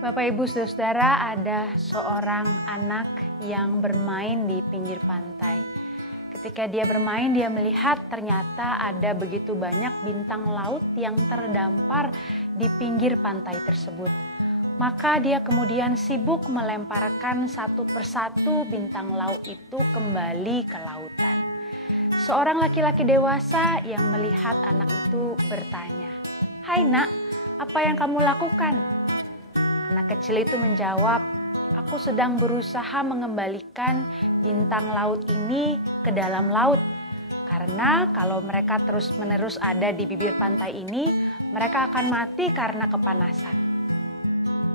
Bapak, Ibu, Saudara, ada seorang anak yang bermain di pinggir pantai. Ketika dia bermain, dia melihat ternyata ada begitu banyak bintang laut yang terdampar di pinggir pantai tersebut. Maka dia kemudian sibuk melemparkan satu persatu bintang laut itu kembali ke lautan. Seorang laki-laki dewasa yang melihat anak itu bertanya, "Hai nak, apa yang kamu lakukan?" Anak kecil itu menjawab, "Aku sedang berusaha mengembalikan bintang laut ini ke dalam laut. Karena kalau mereka terus-menerus ada di bibir pantai ini, mereka akan mati karena kepanasan."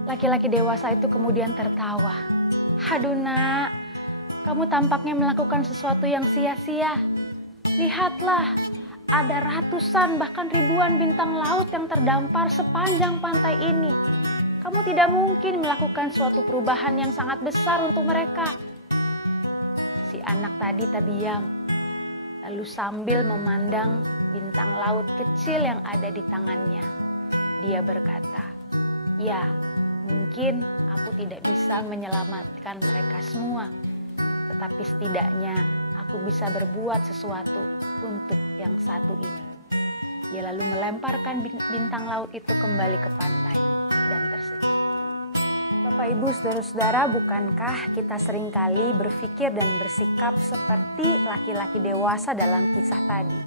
Laki-laki dewasa itu kemudian tertawa. "Aduh nak, kamu tampaknya melakukan sesuatu yang sia-sia. Lihatlah, ada ratusan bahkan ribuan bintang laut yang terdampar sepanjang pantai ini. Kamu tidak mungkin melakukan suatu perubahan yang sangat besar untuk mereka." Si anak tadi terdiam, lalu sambil memandang bintang laut kecil yang ada di tangannya, dia berkata, "Ya, mungkin aku tidak bisa menyelamatkan mereka semua, tetapi setidaknya aku bisa berbuat sesuatu untuk yang satu ini." Dia lalu melemparkan bintang laut itu kembali ke pantai dan tersenyum. Bapak, Ibu, Saudara-saudara, bukankah kita seringkali berpikir dan bersikap seperti laki-laki dewasa dalam kisah tadi?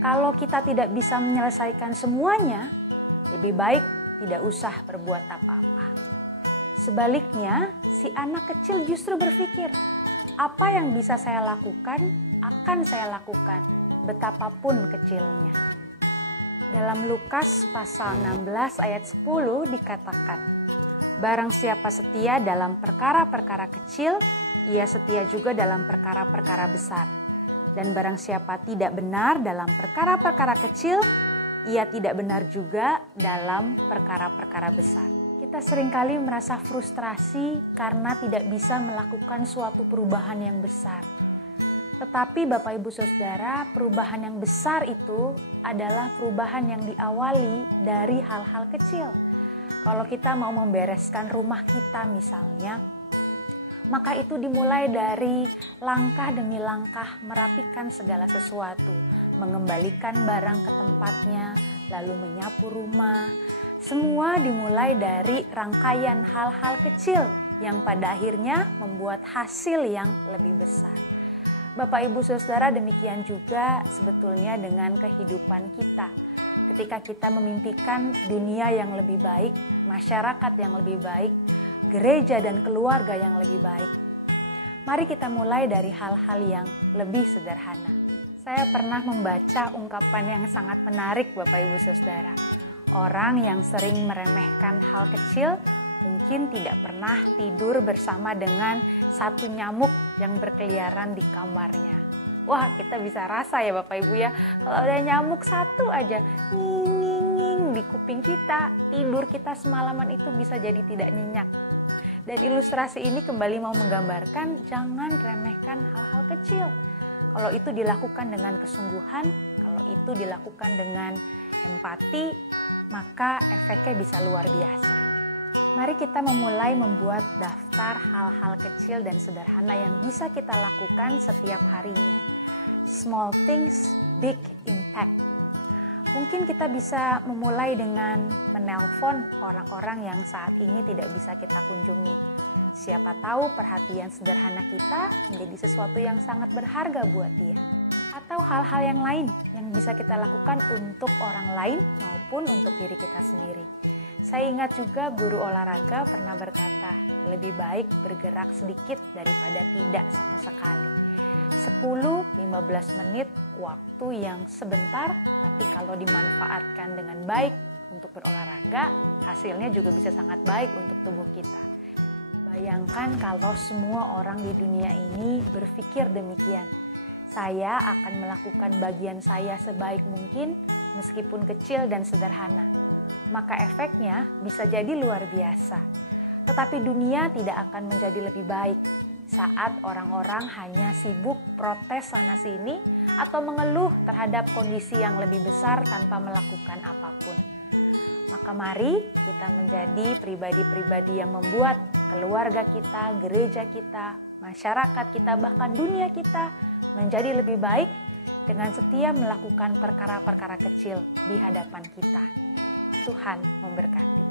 Kalau kita tidak bisa menyelesaikan semuanya, lebih baik tidak usah berbuat apa-apa. Sebaliknya, si anak kecil justru berpikir, apa yang bisa saya lakukan, akan saya lakukan, betapapun kecilnya. Dalam Lukas pasal 16 ayat 10 dikatakan, "Barang siapa setia dalam perkara-perkara kecil, ia setia juga dalam perkara-perkara besar. Dan barang siapa tidak benar dalam perkara-perkara kecil, ia tidak benar juga dalam perkara-perkara besar." Kita seringkali merasa frustrasi karena tidak bisa melakukan suatu perubahan yang besar. Tetapi Bapak, Ibu, Saudara, perubahan yang besar itu adalah perubahan yang diawali dari hal-hal kecil. Kalau kita mau membereskan rumah kita misalnya, maka itu dimulai dari langkah demi langkah merapikan segala sesuatu, mengembalikan barang ke tempatnya, lalu menyapu rumah. Semua dimulai dari rangkaian hal-hal kecil yang pada akhirnya membuat hasil yang lebih besar. Bapak, Ibu, Saudara, demikian juga sebetulnya dengan kehidupan kita. Ketika kita memimpikan dunia yang lebih baik, masyarakat yang lebih baik, gereja dan keluarga yang lebih baik, mari kita mulai dari hal-hal yang lebih sederhana. Saya pernah membaca ungkapan yang sangat menarik, Bapak, Ibu, Saudara. Orang yang sering meremehkan hal kecil mungkin tidak pernah tidur bersama dengan satu nyamuk yang berkeliaran di kamarnya. Wah, kita bisa rasa ya Bapak Ibu ya, kalau ada nyamuk satu aja nging di kuping kita, tidur kita semalaman itu bisa jadi tidak nyenyak. Dan ilustrasi ini kembali mau menggambarkan jangan remehkan hal-hal kecil. Kalau itu dilakukan dengan kesungguhan, kalau itu dilakukan dengan empati, maka efeknya bisa luar biasa. Mari kita memulai membuat daftar hal-hal kecil dan sederhana yang bisa kita lakukan setiap harinya. Small things, big impact. Mungkin kita bisa memulai dengan menelpon orang-orang yang saat ini tidak bisa kita kunjungi. Siapa tahu perhatian sederhana kita menjadi sesuatu yang sangat berharga buat dia. Atau hal-hal yang lain yang bisa kita lakukan untuk orang lain maupun untuk diri kita sendiri. Saya ingat juga guru olahraga pernah berkata, lebih baik bergerak sedikit daripada tidak sama sekali. 10-15 menit waktu yang sebentar, tapi kalau dimanfaatkan dengan baik untuk berolahraga, hasilnya juga bisa sangat baik untuk tubuh kita. Bayangkan kalau semua orang di dunia ini berpikir demikian. Saya akan melakukan bagian saya sebaik mungkin meskipun kecil dan sederhana. Maka efeknya bisa jadi luar biasa. Tetapi dunia tidak akan menjadi lebih baik saat orang-orang hanya sibuk protes sana-sini atau mengeluh terhadap kondisi yang lebih besar tanpa melakukan apapun. Maka mari kita menjadi pribadi-pribadi yang membuat keluarga kita, gereja kita, masyarakat kita, bahkan dunia kita menjadi lebih baik dengan setia melakukan perkara-perkara kecil di hadapan kita. Tuhan memberkati.